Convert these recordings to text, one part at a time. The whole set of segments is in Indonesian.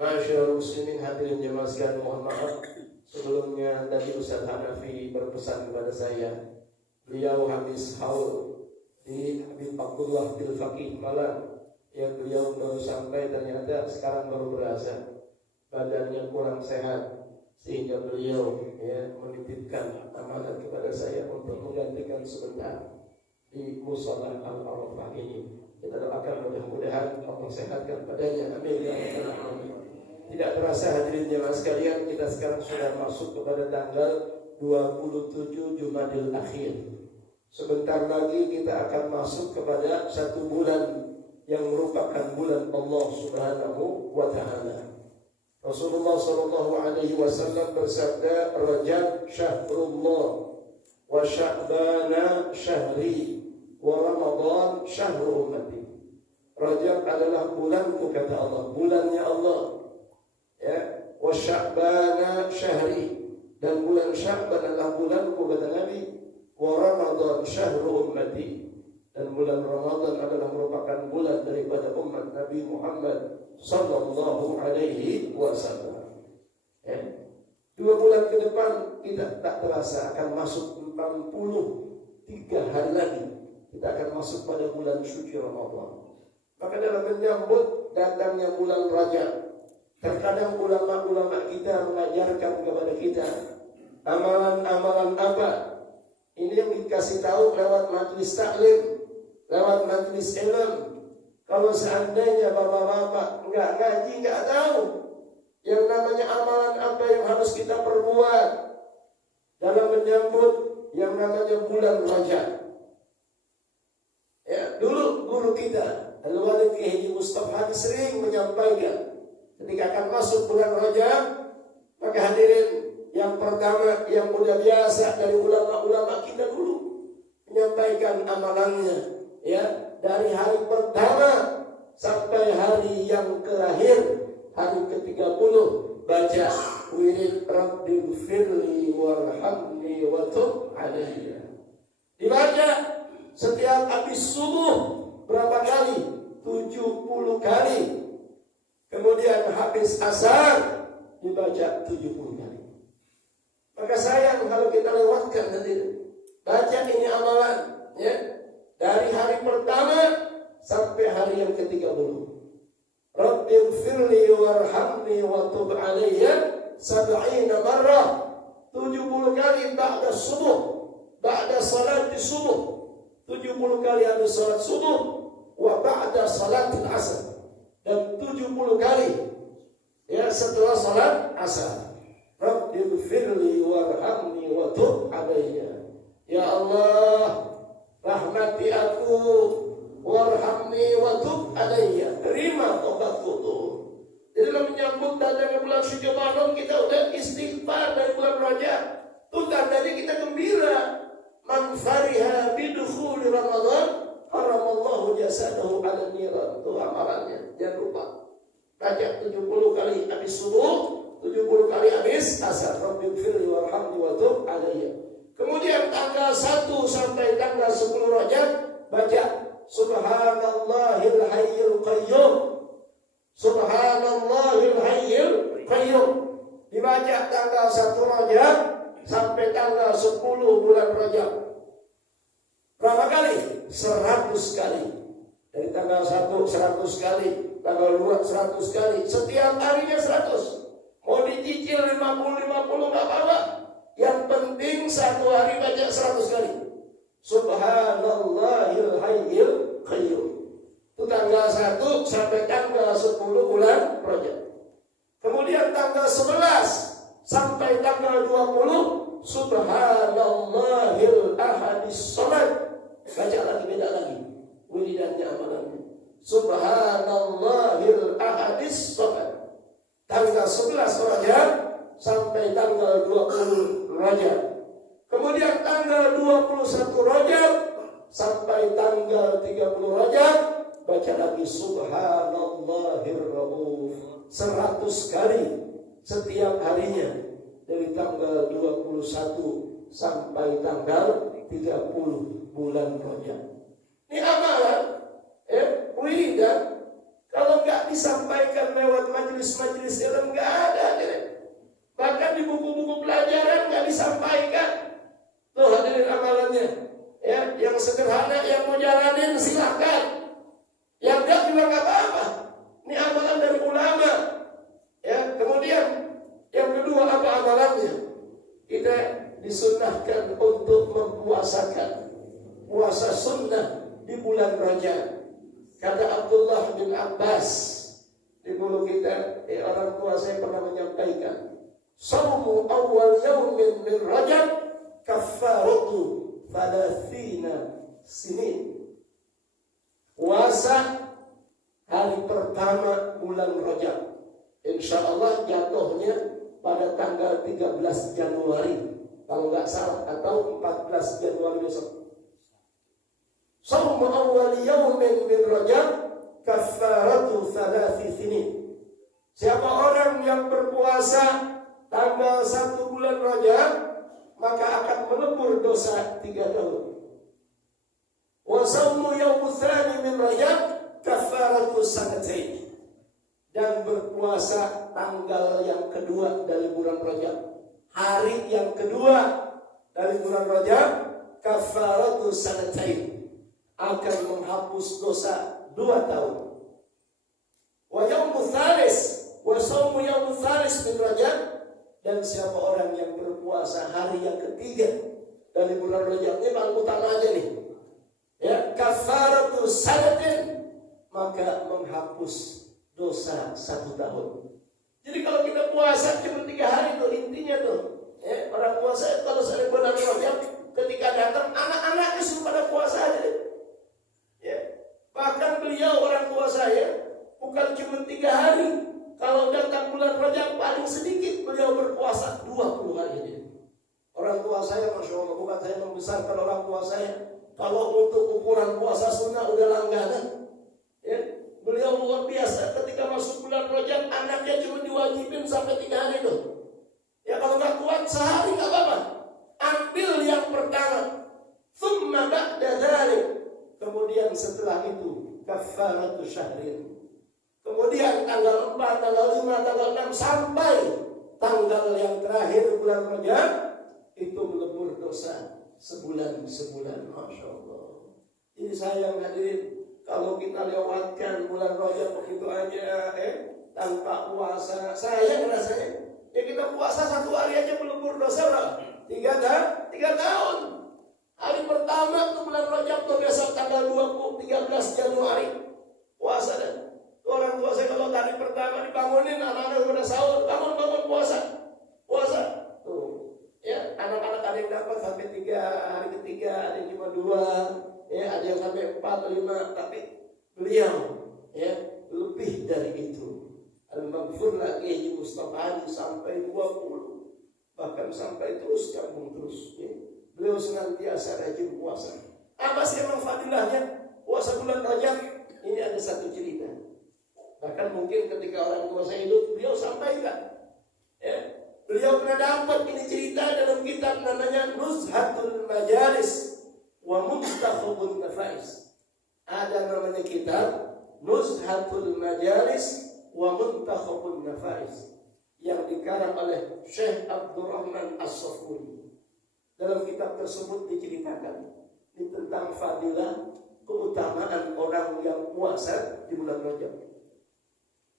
Masyaallah muslimin hadirin jemaah sekalian, mohon maaf sebelumnya tadi Ustaz Hanafi berpesan kepada saya. Beliau habis haul di Habib Abdullah Bil Faqih Malang. Ya, beliau baru sampai, ternyata sekarang baru berasa badannya kurang sehat, sehingga beliau menitipkan amanat kepada saya untuk menggantikan sebentar di musala Al-Arafah ini. Kita doakan mudah-mudahan Allah sehatkan badannya. Amin ya rabbal alamin. Tidak terasa hadirin jemaah sekalian, kita sekarang sudah masuk kepada tanggal 27 Jumadil Akhir. Sebentar lagi kita akan masuk kepada satu bulan yang merupakan bulan Allah Subhanahu wa taala. Rasulullah sallallahu alaihi wasallam bersabda, "Rajab syahrullah wa Sya'bana syahri wa Ramadan syahru ummati." Rajab adalah bulanku, kata Allah, bulannya Allah. Ya, wa Sya'bana syahri, dan bulan Sya'ban adalah bulanku, kata Nabi. Wa Ramadan syahru ummati, dan bulan Ramadan adalah merupakan bulan daripada umat Nabi Muhammad sallallahu alaihi wasallam. Ya. 2 bulan ke depan kita tak terasa akan masuk 63 hari lagi. Kita akan masuk pada bulan suci Ramadan. Maka dalam menyambut datangnya bulan Rajab, terkadang ulama-ulama kita mengajarkan kepada kita amalan-amalan apa. Ini yang dikasih tahu lewat majelis taklim, lewat majelis ilmu. Kalau seandainya bapak-bapak enggak ngaji, enggak tahu yang namanya amalan apa yang harus kita perbuat dalam menyambut yang namanya bulan Rajab. Ya, dulu guru kita Al-Walid Haji Mustafa sering menyampaikan, ketika akan masuk bulan Rajab, maka hadirin, yang pertama yang udah biasa dari ulama-ulama kita dulu menyampaikan amalannya, ya, dari hari pertama sampai hari yang terakhir, hari ke-30, baca wirid Rabbil firli warhamni wa tub alayya. Dibaca setiap habis subuh berapa kali? 70 kali. Kemudian habis asar dibaca 70 kali. Maka sayang kalau kita lewatkan nanti. Baca ini amalan, ya, dari hari pertama sampai hari yang ke-30. Rabbil firli warhamni wa tub alayya 70 marrah. 70 kali ba'da subuh, ba'da salat subuh. 70 kali habis salat subuh, wa ba'da salatil asar, dan 70 kali ya setelah salat asar. Rabbil firli warhamni wa tub alayya. Ya Allah, rahmati aku, warhamni wa tub alayya, terima tobatku tuh. Jadi dalam menyambut datangnya bulan suci Ramadan, kita udah istighfar dari bulan Rajab. Itu tandanya kita gembira. Man fariha bidukhuli Ramadan haramallahu jasadahu 'ala niran. Itu amalannya, jangan lupa. Baca 70 kali habis subuh, 70 kali habis asar. Rabbil firli warhamni wa tub alayya. Kemudian tanggal 1 sampai tanggal 10 Rajab baca Subhanallahil hayyul qayyum. Subhanallahil hayyul qayyum. Dibaca tanggal 1 Rajab sampai tanggal 10 bulan Rajab. Berapa kali? 100 kali. Dari tanggal 1 100 kali, tanggal 2 100 kali, setiap harinya 100. Mau dicicil 50 enggak apa-apa. Yang penting satu hari baca 100 kali. Subhanallahil hayyul qayyum. Itu tanggal 1 sampai tanggal 10 bulan Rajab. Kemudian tanggal 11 sampai tanggal 20 Subhanallahil ahadis samad. Baca lagi, beda lagi wiridannya, amalannya. Subhanallahil ahadis samad. Tanggal 11 Rajab sampai tanggal 20 Rajab. Kemudian tanggal 21 Rajab sampai tanggal 30 Rajab baca lagi Subhanallahir Rauf 100 kali setiap harinya, dari tanggal 21 sampai tanggal 30 bulan Rajab. Ini amalan, wiridan. Kalau nggak disampaikan lewat buat majelis-majelis ilmu, nggak ada. Bahkan di buku-buku pelajaran nggak disampaikan. Tuh hadirin amalannya. Ya, yang sederhana, yang mau jalanin silahkan. Yang enggak juga nggak apa-apa. Ini amalan dari ulama. Ya, kemudian yang kedua apa amalannya? Kita disunnahkan untuk mempuasakan puasa sunnah di bulan Rajab. Kata Abdullah bin Abbas, di dulu kita orang tua saya pernah menyampaikan, "Shaumu awal yaumin min Rajab kaffaratu 30 sinin." Puasa hari pertama bulan Rajab, insya Allah jatuhnya pada tanggal 13 Januari kalau nggak salah, atau 14 Januari besok. Shaumu awal yaumin min Rajab kaffaratu 3 sinin. Siapa orang yang berpuasa tanggal 1 bulan Rajab, maka akan menebur dosa 3 tahun. Wa shaumu yaumul tsani min Rajab kaffaratu sanatain. Dan berpuasa tanggal yang kedua dari bulan Rajab, hari yang kedua dari bulan Rajab, kaffaratu sanatain, akan menghapus dosa 2 tahun. Wa yaumul tsalis wa shaumu yaumul tsalis min Rajab, dan siapa orang yang berpuasa hari yang ketiga dari bulan Rajab, ini bang utama aja nih, ya, kaffaratu sanatin, maka menghapus dosa 1 tahun. Jadi kalau kita puasa cuma 3 hari tuh intinya tuh, ya, orang puasa kalau saya bulan Rajab ketika datang anak-anaknya suruh pada puasa aja deh. Ya. Bahkan beliau orang tua saya bukan cuma 3 hari, kalau datang bulan Rajab paling sedikit beliau berpuasa 20 hari aja. Orang tua saya, masya Allah, bukan saya membesarkan orang tua saya, kalau untuk ukuran puasa sunnah udah langganan. Ya. Beliau luar biasa, ketika masuk bulan Rajab anaknya cuma diwajibin sampai 3 hari itu. Ya kalau nggak kuat sehari nggak apa-apa. Ambil yang pertama, thumma ba'da dzalik. Kemudian setelah itu kaffaratu syahrin. Kemudian tanggal 4, tanggal 5, tanggal 6 sampai tanggal yang terakhir bulan Rajab itu melebur dosa sebulan-sebulan. Masya Allah. Jadi sayang hadirin, kalau kita lewatkan bulan Rajab begitu aja, tanpa puasa, sayang rasanya. Ya kita puasa 1 hari aja melebur dosa berapa? 3 tahun. Hari pertama tuh bulan Rajab tuh besok tanggal 13 Januari puasa dan orang tua saya kalau hari pertama dibangunin anak-anak udah sahur, bangun puasa tuh, ya anak-anak ada yang dapat sampai 3 hari ketiga, ada yang cuma 2, ya ada yang sampai 4, 5, tapi beliau ya lebih dari itu. Al-Maghfur lagi Mustafa sampai 20, bahkan sampai terus nyambung terus. Ya. Beliau senantiasa rajin puasa. Apa sih emang fadilahnya puasa bulan Rajab? Ini ada satu cerita. Bahkan mungkin ketika orang tua saya hidup, beliau sampaikan. Ya. Beliau pernah dapat ini cerita dalam kitab namanya Nuzhatul Majalis wa Muntakhubun Nafais. Ada namanya kitab Nuzhatul Majalis wa Muntakhubun Nafais yang dikarang oleh Syekh Abdurrahman As-Safuri. Dalam kitab tersebut diceritakan ini tentang fadilah keutamaan orang yang puasa di bulan Rajab.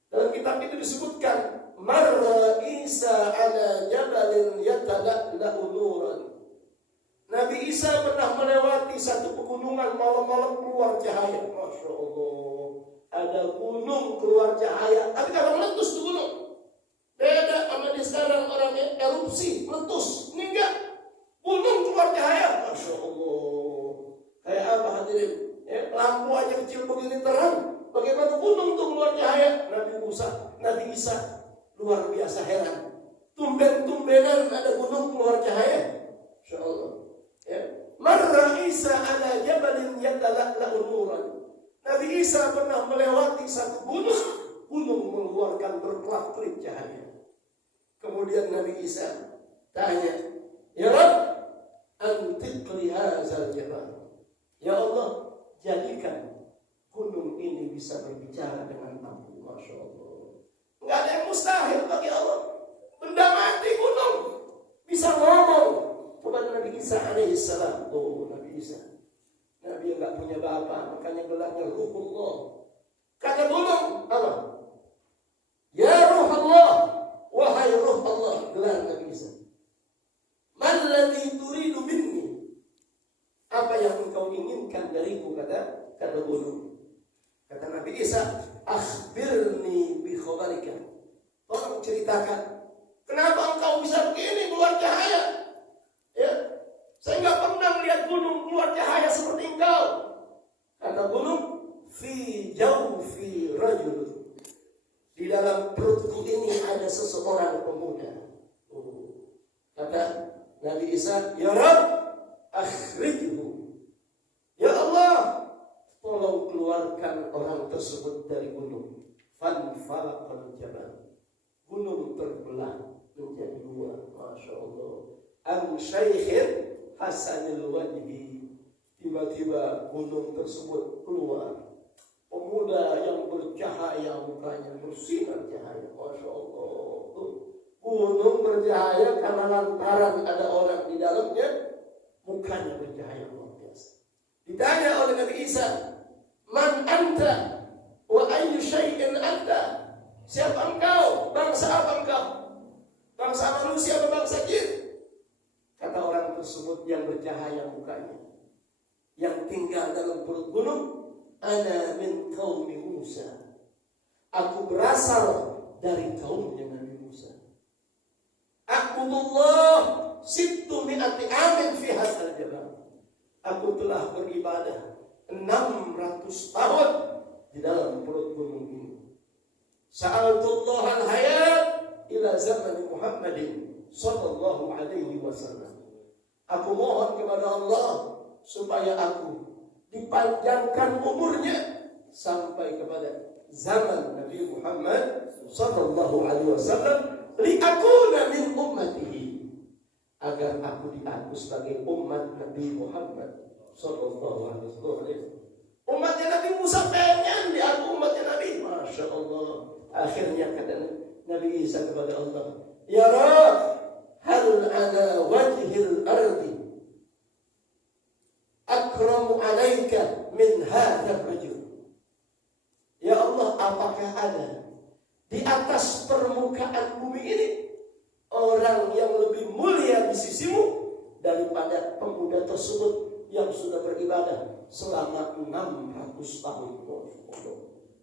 Dalam kitab itu disebutkan, marra Isa ala jabalin yatala'la'u nuran. Nabi Isa pernah melewati satu pegunungan, malam-malam keluar cahaya. Masya Allah, ada gunung keluar cahaya, tapi kalau meletus tuh gunung. Beda sama di sekarang orangnya erupsi, meletus. Ini enggak, gunung keluar cahaya. Masya Allah, kayak apa hadirin? Lampu aja kecil begini terang, bagaimana gunung tuh keluar cahaya? Nabi Isa luar biasa heran. Tumben-tumbenan ada gunung keluar cahaya. Masya Allah. Ya. Marra Isa ala jabalin yatala'la'u nuran. Nabi Isa pernah melewati satu gunung mengeluarkan berkelap-kelip cahaya. Kemudian Nabi Isa tanya, "Ya Rabb, antiqli hadzal jabal." Ya Allah, jadikan gunung ini bisa berbicara dengan aku. Masya Allah. ana ruhullah. Kata gunung apa? Ya ruhullah, wahai ruh Allah, gelar Nabi Isa. Malladzi turidu minni, apa yang engkau inginkan dariku, kata gunung. Kata Nabi Isa, akhbirni bi khabarika. Tolong ceritakan, kenapa engkau bisa begini keluar cahaya? Ya, saya nggak pernah melihat gunung keluar cahaya seperti engkau. Kata gunung, fi jawfi rajul, di dalam perutku ini ada seseorang pemuda. Kata Nabi Isa, ya Rabb, akhrijhu. Ya Allah, tolong keluarkan orang tersebut dari gunung. Fanfalaqal jabal, gunung terbelah menjadi dua. Masya Allah. An syaikhin hasanil wajhi, tiba-tiba gunung tersebut keluar pemuda yang bercahaya mukanya, bersinar cahaya. Masya Allah. Gunung bercahaya karena lantaran ada orang di dalamnya, mukanya bercahaya luar biasa. Ditanya oleh Nabi Isa, man anta wa ayyu syai'in anta? Siapa engkau? Bangsa apa engkau? Bangsa manusia atau bangsa jin? Kata orang tersebut yang bercahaya mukanya, yang tinggal dalam perut gunung, ana min qaumi Musa. Aku berasal dari kaumnya Nabi Musa. Akbudullah sittu mi'ati amin fi hadzal jabal. Aku telah beribadah 600 tahun di dalam perut gunung ini. Sa'altullah al-hayat ila zaman Muhammadin sallallahu alaihi wasallam. Aku mohon kepada Allah supaya aku dipanjangkan umurnya sampai kepada zaman Nabi Muhammad sallallahu alaihi wasallam, li'akuna min ummatihi, agar aku diaku sebagai umat Nabi Muhammad sallallahu alaihi wasallam. Umatnya Nabi Musa pengen diaku umatnya Nabi. Masya Allah. Akhirnya kata Nabi Isa kepada Allah, ya Rabb, hal ala wajhil ardi akramu alaika min hadzal rajul. Ya Allah, apakah ada di atas permukaan bumi ini orang yang lebih mulia di sisimu daripada pemuda tersebut yang sudah beribadah selama 600 tahun?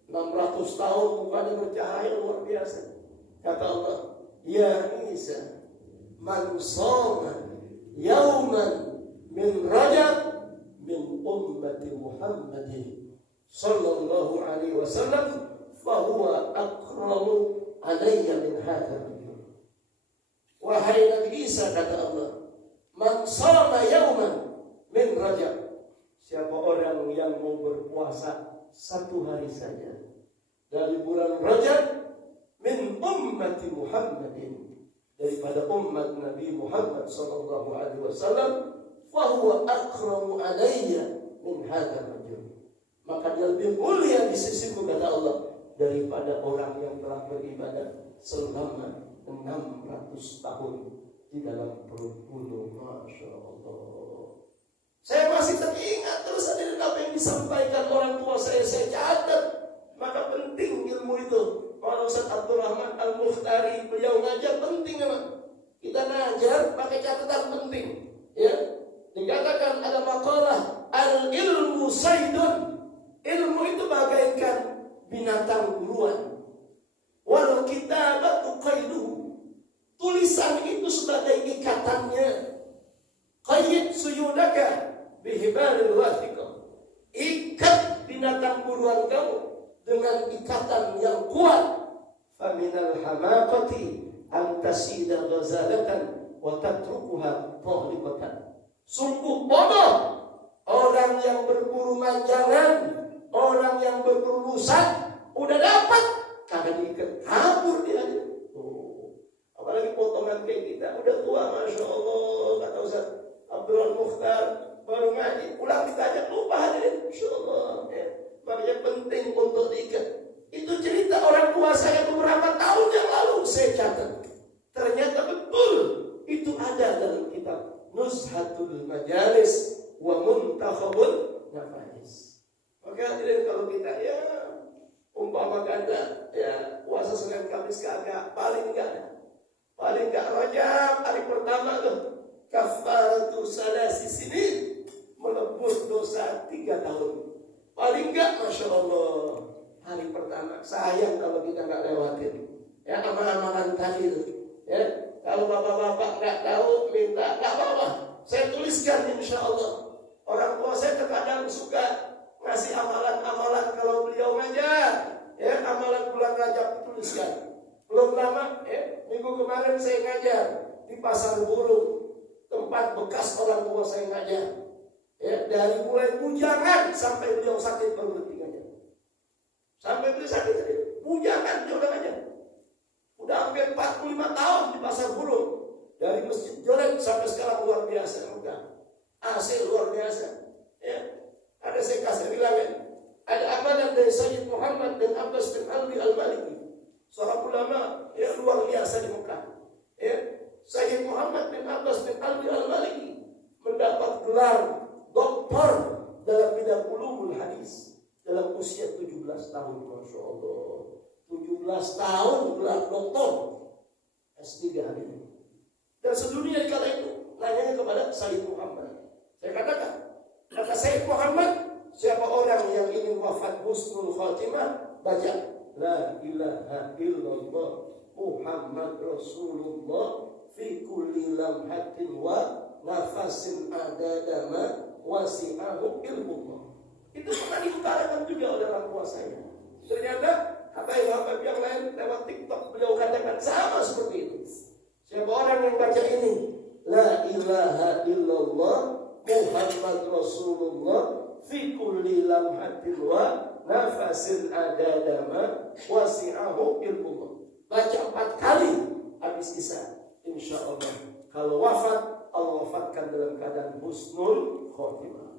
600 tahun mukanya bercahaya luar biasa. Kata Allah, ya Isa, man shoma yauman min Rajab min ummati Muhammadin sallallahu alaihi wasallam fahuwa akramu alayya min hadzal rajul. Wahai Nabi Isa, kata Allah, man shoma yauman min Rajab, siapa orang yang mau berpuasa satu hari saja dari bulan Rajab, min ummati Muhammadin, daripada umat Nabi Muhammad sallallahu alaihi wasallam, fahuwa akramu alayya min hadzal rajul, maka dia lebih mulia di sisiku, kata Allah, daripada orang yang telah beribadah selama 600 tahun di dalam perut gunung. Masya Allah. Saya masih teringat terus apa yang disampaikan orang tua saya catat. Maka penting ilmu itu. Kalau Ustaz Abdurrahman Al-Mukhtari, beliau ngajar penting memang. Kita ngajar pakai catatan penting. Ya, dikatakan ada makalah al-ilmu saydun. Ilmu itu bagaikan binatang buruan. Wal kitabatu qaiduhu. Tulisan itu sebagai ikatannya. Qayyid suyudaka bihibalil wathiqah. Ikat binatang buruan kamu dengan ikatan yang kuat. Faminal hamaqati an tasida ghazalatan wa tatrukuha tahliqatan. Sungguh bodoh orang yang berburu manjangan, orang yang berburu rusak, udah dapat karena diikat kabur dia. Apalagi potongan kayak kita udah tua, masya Allah. Kata Ustaz Abdul Mukhtar baru ngaji, pulang ditanya lupa hadirin, masya Allah. Makanya penting untuk diikat. Itu cerita orang tua saya beberapa tahun yang lalu saya catat. Ternyata betul itu ada dalam kitab Nuzhatul Majalis wa Muntakhabul Nafais. Maka hadirin kalau kita ya umpama kata ya puasa Senin Kamis kagak paling enggak Rajab hari pertama tuh kafaratu salasi sini menebus dosa 3 tahun. Paling enggak Masya Allah hari pertama. Sayang kalau kita nggak lewatin ya amalan-amalan tadi itu. Ya kalau bapak-bapak nggak tahu minta nggak apa-apa. Saya tuliskan insya Allah. Orang tua saya terkadang suka ngasih amalan-amalan kalau beliau ngajar. Ya amalan bulan Rajab dituliskan. Belum lama minggu kemarin saya ngajar di Pasar Burung, tempat bekas orang tua saya ngajar. Ya, dari mulai bujangan sampai beliau sakit baru berhenti ngajar. Sampai beliau sakit tadi, bujangan dia udah ngajar. Udah hampir 45 tahun di Pasar Burung. Dari Masjid Jolet sampai sekarang luar biasa. AC luar biasa. Ya, ada saya kasih bilang ya, ada amalan dari Sayyid Muhammad bin Abbas bin Alwi Al-Maliki, seorang ulama yang luar biasa di Mekah. Ya, Sayyid Muhammad bin Abbas bin Alwi Al-Maliki mendapat gelar doktor dalam bidang ulumul hadis dalam usia 17 tahun. Masya Allah, 17 tahun gelar doktor S3 hari ini. Dan sedunia kala itu nanya kepada Sayyid Muhammad. Saya katakan, kata Sayyid Muhammad, siapa orang yang ingin wafat husnul khatimah, baca La ilaha illallah Muhammad Rasulullah fi kulli lamhatin wa nafasin adadama wasi'ahu ilmullah. Itu pernah diutarakan juga oleh orang tua saya. Ternyata kata yang lain lewat TikTok beliau katakan sama seperti itu. Siapa orang yang baca ini La ilaha illallah Muhammad Rasulullah fi kulli lamhatin wa nafasin adadama wasi'ahu ilmullah. Baca 4 kali habis isya. Insya Allah kalau wafat, Allah wafatkan dalam keadaan husnul khotimah.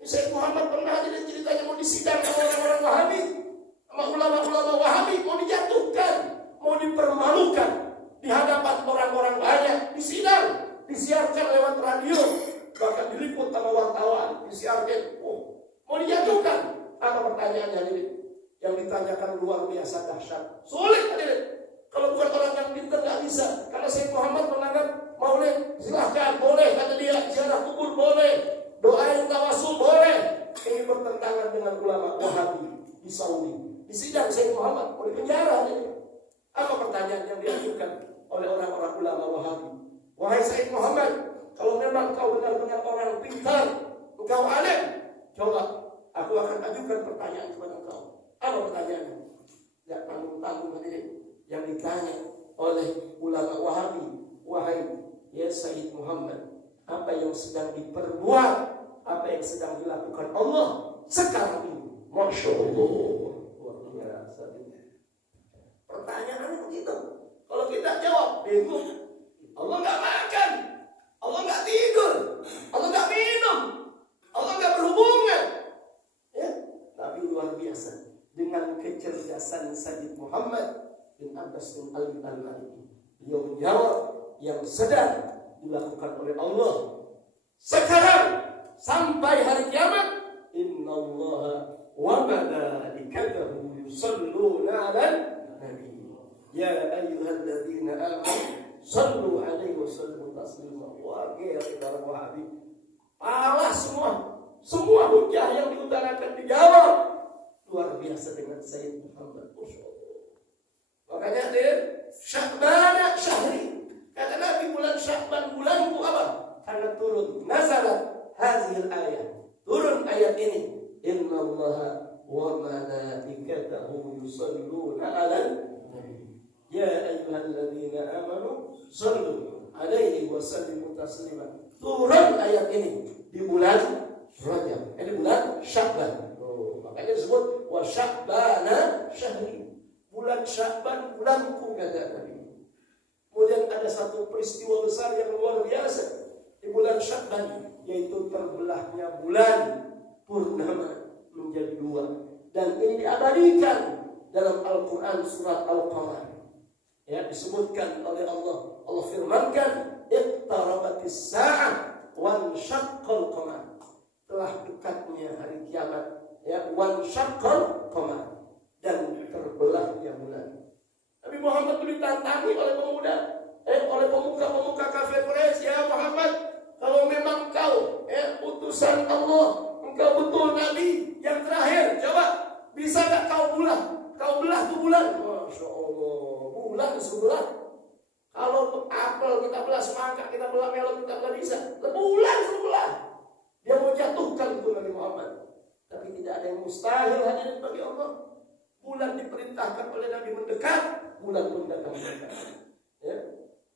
Sayyid Muhammad pernah ada ceritanya mau disidang sama orang-orang Wahabi, sama ulama-ulama Wahabi, mau dijatuhkan, mau dipermalukan di hadapan orang-orang banyak, disidang, disiarkan lewat radio, bahkan diliput sama wartawan, disiarkan. Mau dijatuhkan. Apa pertanyaannya ini? Yang ditanyakan luar biasa dahsyat. Sulit hadirin. Kalau bukan orang yang pintar nggak bisa. Karena Sayyid Muhammad menganggap maulid silahkan, boleh kata dia, ziarah kubur boleh, doain tawasul boleh. Ini bertentangan dengan ulama Wahabi di Saudi. Di sidang Sayyid Muhammad mau dipenjara. Apa pertanyaan yang diajukan oleh orang-orang ulama Wahabi? Wahai Sayyid Muhammad, kalau memang kau benar-benar orang pintar, engkau alim, coba aku akan ajukan pertanyaan kepada kau. Apa pertanyaannya? Tidak tanggung-tanggung hadirin. Yang ditanya oleh ulama Wahabi, wahai ya Sayyid Muhammad, apa yang sedang diperbuat, apa yang sedang dilakukan Allah sekarang ini? Masya Allah, luar biasa. Pertanyaannya begitu. Kalau kita jawab bingung, Allah nggak makan, Allah nggak tidur, Allah nggak minum, Allah nggak berhubungan. Ya, tapi luar biasa dengan kecerdasan Sayyid Muhammad bin Abbas bin Alwi Al-Maliki. Beliau menjawab yang sedang dilakukan oleh Allah sekarang sampai hari kiamat. Innallaha wa malaikatahu yusalluna 'alan nabi. Ya ayyuhalladzina amanu sallu 'alaihi wa sallimu taslima. Wah, kita Wahabi. Allah semua hujah yang diutarakan dijawab. Luar biasa dengan Sayyid Muhammad. Makanya dia Sya'ban syahri. Kata Nabi, bulan Sya'ban bulanku apa? Karena turun nazalat hadhil ayat. Turun ayat ini. Innallaha wa malaikatahu yusalluna 'alan nabi. Ya ayyuhalladzina amanu sallu 'alaihi wa sallimu taslima. Turun ayat ini di bulan Rajab. Ini bulan Sya'ban. Makanya disebut wa Sya'bana syahri. Bulan Sya'ban bulanku, kata Nabi. Kemudian ada satu peristiwa besar yang luar biasa di bulan Sya'ban, yaitu terbelahnya bulan purnama menjadi 2. Dan ini diabadikan dalam Al-Quran surat Al-Qamar. Ya, disebutkan oleh Allah. Allah firmankan, iqtarabatis sa'ah wan syaqqal qamar. Telah dekatnya hari kiamat Ya, wan syaqqal qamar, dan terbelahnya bulan. Nabi Muhammad itu ditantangi oleh pemuka-pemuka kafir Quraisy, ya Muhammad, kalau memang kau utusan Allah, engkau betul nabi yang terakhir, coba bisa enggak kau belah tuh bulan? Masya Allah, bulan sebelah. Kalau apel kita belah, semangka kita belah, melon kita belah, bisa. Bulan sebelah. Dia mau jatuhkan itu Nabi Muhammad. Tapi tidak ada yang mustahil hadirin bagi Allah. Bulan diperintahkan oleh Nabi mendekat, bulan pun datang mendekat. Ya.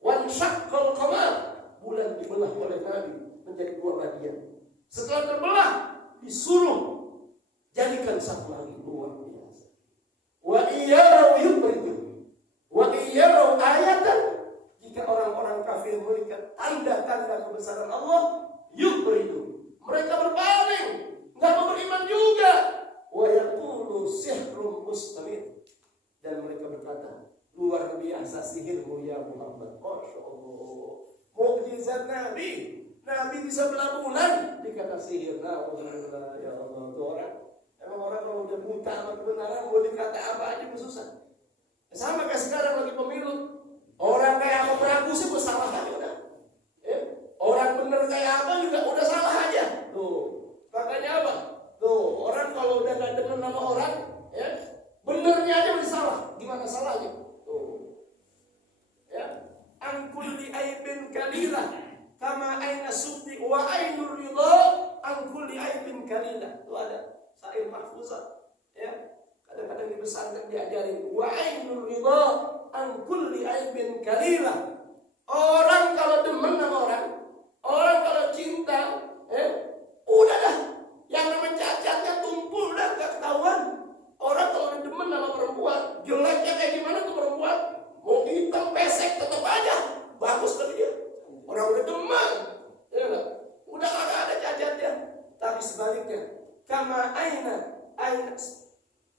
Wan syaqqal qamar, bulan dibelah oleh Nabi menjadi dua bagian. Setelah terbelah, disuruh jadikan satu lagi, luar biasa. Wa iyyaru yubridu, wa iyyaru ayatan, jika orang-orang kafir melihat tanda-tanda kebesaran Allah, yubridu, mereka berpaling, enggak mau beriman juga. Wa yaqulu sihrun mustamir, dan mereka berkata, luar biasa sihirmu ya Muhammad. Masya Allah, mukjizat Nabi bisa belah bulan dikata sihir. Nah, ya Allah, itu orang kalau udah buta sama kebenaran, mau dikata apa aja susah. Sama kayak sekarang lagi pemilu, orang kayak apa peragu sih salah aja udah. Orang bener kayak apa juga udah salah aja. Tuh, makanya apa? Tuh, orang kalau udah gak demen sama orang, ya, benernya aja udah salah. Gimana salahnya? Tuh. Ya, angkul li aibin kalilah, kama aina subti wa ainur ridha, angkul li aibin kalilah. Itu ada syair mahfuzat. Ya, kadang-kadang di pesantren diajarin wa ainur ridha, angkul li aibin kalilah. Orang kalau demen sama orang kalau cinta, udah dah. Yang namanya cacatnya tumpul dah, gak ketahuan. Orang kalau demen sama perempuan, jeleknya kayak gimana tuh perempuan, mau hitam pesek tetap aja bagus kali dia. Orang udah demen, ya enggak? Udah gak ada cacatnya. Tapi sebaliknya, kama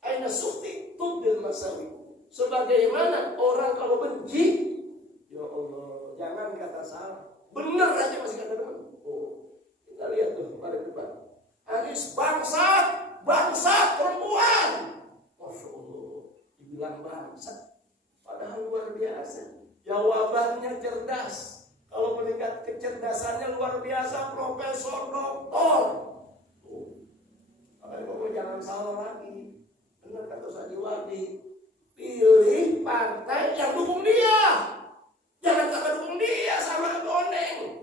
aina sukti tubdil masawi. Sebagaimana orang kalau benci, ya Allah, jangan kata salah, bener aja masih kata demen. Oh, kita lihat tuh kemarin depan. Anies bangsa perempuan. Masya Allah, dibilang bangsa, padahal luar biasa. Jawabannya cerdas. Kalau meningkat kecerdasannya luar biasa, profesor, doktor. Makanya pokoknya jangan salah lagi. Benar kata Sadiwadi, pilih partai yang dukung dia. Jangan kata dukung dia sama jegoneng.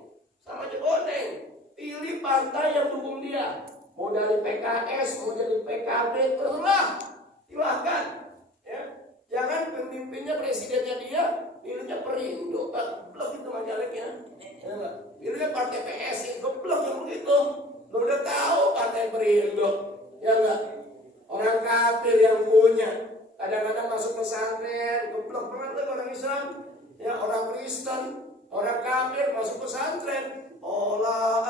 Pilih partai yang dukung dia. Mau dari PKS, mau dari PKB, terserah, silahkan. Ya. Jangan pemimpinnya, presidennya dia, pilihnya Perindo. Geblok itu majaleknya. Ya, pilihnya partai PSI, geblok yang begitu. Lo udah tahu partai Perindo, ya enggak? Orang kafir yang punya. Kadang-kadang masuk pesantren, geblok banget orang Islam. Ya, orang Kristen, orang kafir masuk pesantren. Ola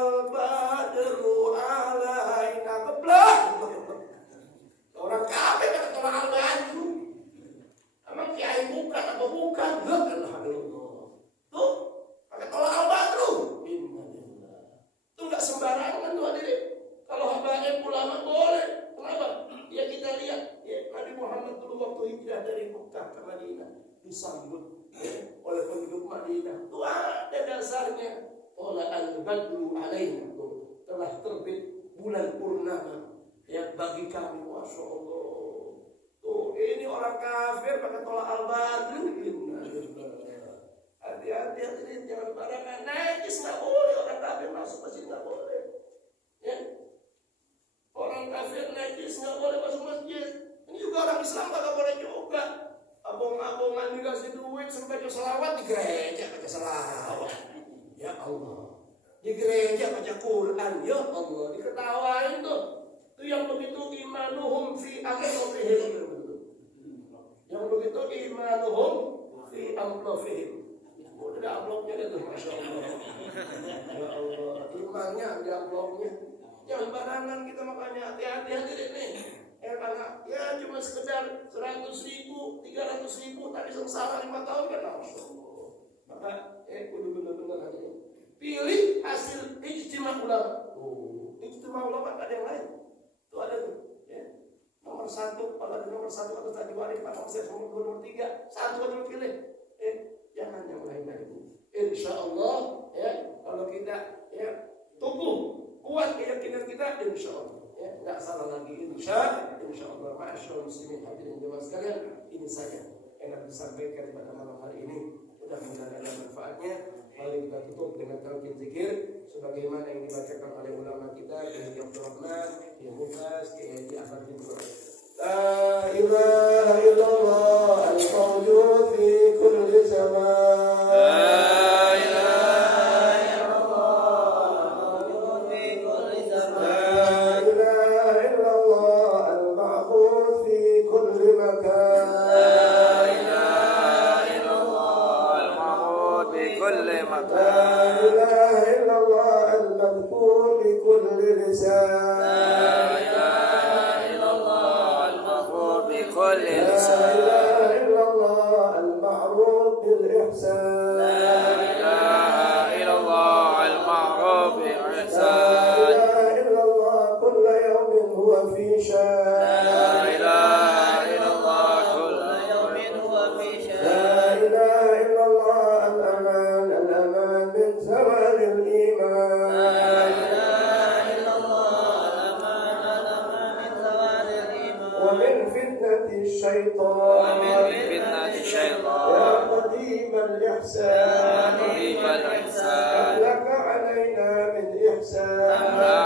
al-badru alaina, geblok. Orang kafir kan tolak al-badru. Emang kiai bukan apa bukan? Alhamdulillah. Tuh, pakai tolak al-badru. Itu enggak sembarangan tuh hadirin. Kalau habaib ulama boleh. Kenapa? Ya kita lihat, ya, Nabi Muhammad dulu waktu hijrah dari Mekah ke Madinah disambut oleh penduduk Madinah. Itu ada dasarnya. Ola al-badru alaina, telah terbit bulan purnama ya bagi kami. Masya Allah. Tuh, ini orang kafir pakai tolak al-badru. Hati-hati, jangan barangan. Najis nggak boleh, orang kafir masuk masjid nggak boleh. Ya. Orang kafir najis nggak boleh masuk masjid. Ini juga orang Islam nggak boleh juga. Abong-abongan dikasih duit sampai baca selawat di gereja, baca selawat. Ya Allah, di gereja baca Quran, ya Allah, diketawain tuh. Itu yang begitu imanuhum fi amrofihim. Yang begitu imanuhum fi amrofihim. Udah amplopnya itu, Masya Allah. Ya Allah, imannya ada amplopnya. Jangan barangan kita, makanya hati-hati nih. Ya cuma sekedar 100.000, 300.000, tadi sengsara 5 tahun kan, Masya Allah. Maka kudu benar-benar hati. Pilih hasil ijtima ulama. Ijtima ulama tak ada yang lain. Itu ada tuh, ya. Nomor 1, kalau ada nomor 1 atau tadi waris, nomor 1, nomor 3, satu aja pilih. Jangan yang lain-lain. Insya Allah, ya, kalau kita ya tumbuh kuat keyakinan kita, insya Allah, ya, nggak salah lagi. Insya Allah. Ma'asyiral muslimin hadirin jemaah sekalian, ini saja yang akan disampaikan pada malam hari ini. Mudah-mudahan ada manfaatnya. Mari kita tutup dengan talqin zikir sebagaimana yang dibacakan oleh ulama kita, Kiai Abdul Rahman, Kiai Mufas, Kiai Ahmad bin Qur'an. La ilaha illallah al-mawjud fi kulli zaman. La ilaha illallah al-mawjud fi kulli zaman. La ilaha illallah al-ma'bud fi kulli makan. La ilaha illallah al-ma'bud fi kulli makan. La ilaha illallah al-madhkur bi kulli lisan. لا إله إلا الله المعروف بالإحسان. لا إله إلا الله المعروف بالإحسان. لا إله إلا الله كل يوم هو في شان. لا إله إلا الله كل يوم هو في شان. لا إله إلا الله الأمان من زوال الإيمان. لا إله إلا الله الأمان من زوال الإيمان. ومن فتنة الشيطان. يا قديم الإحسان. لك علينا من إحسان.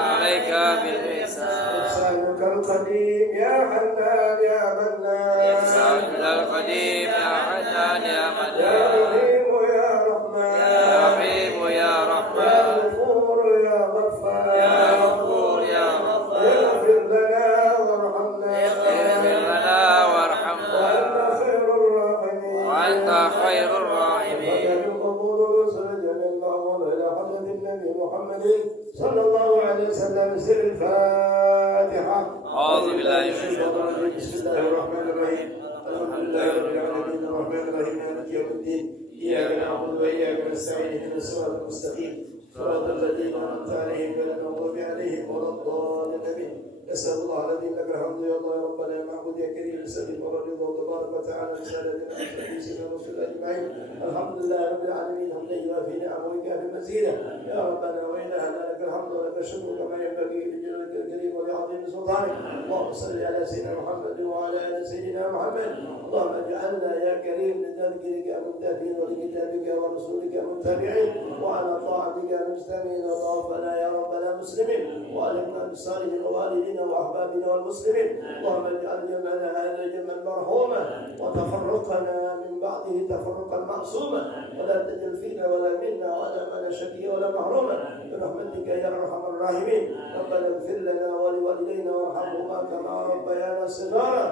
عليك بالإحسان. إحسانك القديم يا حنان يا منان. إحسانك القديم يا حنان يا منان. يا رحيم يا رحمن. يا رحيم يا رحمن. يا غفور يا غفار. يا غفور يا غفار. اغفر لنا وارحمنا. اغفر لنا وارحمنا. وأنت خير الراحمين. قبول الرسل جل الله إلى حضرة النبي محمد صلى الله عليه وسلم. سر الفاتحة. أعوذ بالله من الشيطان الرجيم. بسم الله الرحمن الرحيم. الحمد لله رب العالمين الرحمن الرحيم مالك يوم الدين. إياك نعبد وإياك نستعين اهدنا الصراط المستقيم صراط الذين أنعمت عليهم غير المغضوب عليهم ولا الضالين. نسأل الله الذي لك الحمد يا الله يا ربنا يا معبود يا كريم نسألك الرضا وتبارك وتعالى رسالة في سيدنا رسول الله أجمعين. الحمد لله رب العالمين حمدا يوافي نعمه ويكافي مزيدا. يا ربنا وإلهنا لك الحمد ولك الشكر كما ينبغي لجلالك الكريم ولعظيم سلطانك. اللهم صل على سيدنا محمد وعلى آل سيدنا محمد. اللهم اجعلنا يا كريم لتذكرك منتهين ولكتابك ورسولك متبعين وعلى طاعتك مجتمعين وتوفنا يا ربنا مسلمين وألحقنا بالصالحين الوالدين وأحبابنا والمسلمين. اللهم اجعل جمعنا هذا جمعا مرحوما وتفرقنا من بعده تفرقا معصوما ولا تجعل فينا ولا منا ولا من شقيا ولا محروما برحمتك يا أرحم الراحمين. ربنا اغفر لنا ولوالدينا وارحمهما كما ربيانا صغارا.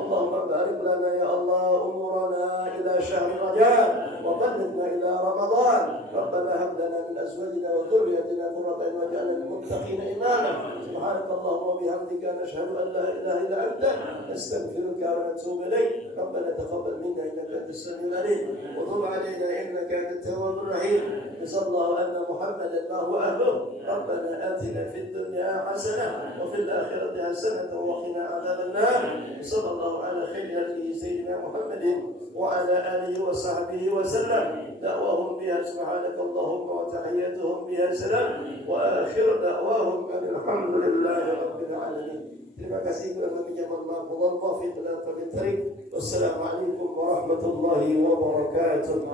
اللهم بارك لنا يا الله أمورنا إلى شهر رجب وبلغنا إلى رمضان. ربنا هب لنا من أزواجنا وذريتنا قرة أعين واجعلنا للمتقين إماما. سبحانك اللهم وبحمدك نشهد أن لا إله إلا أنت نستغفرك ونتوب إليك. ربنا تقبل منا إنك أنت السميع العليم وتب علينا إنك أنت التواب الرحيم. صلى الله أن محمدا ما هو أهله. ربنا آتنا في الدنيا حسنة وفي الآخرة حسنة وقنا عذاب النار. صلى الله على خير هديه سيدنا محمد وعلى آله وصحبه وسلم. دعواهم بها سبحانك اللهم وتحياتهم بها سلام وآخر دعواهم أن الحمد لله رب العالمين. Terima kasih kerana menjaman ma'amullah fi qalatul tarik. Wassalamualaikum warahmatullahi wabarakatuh.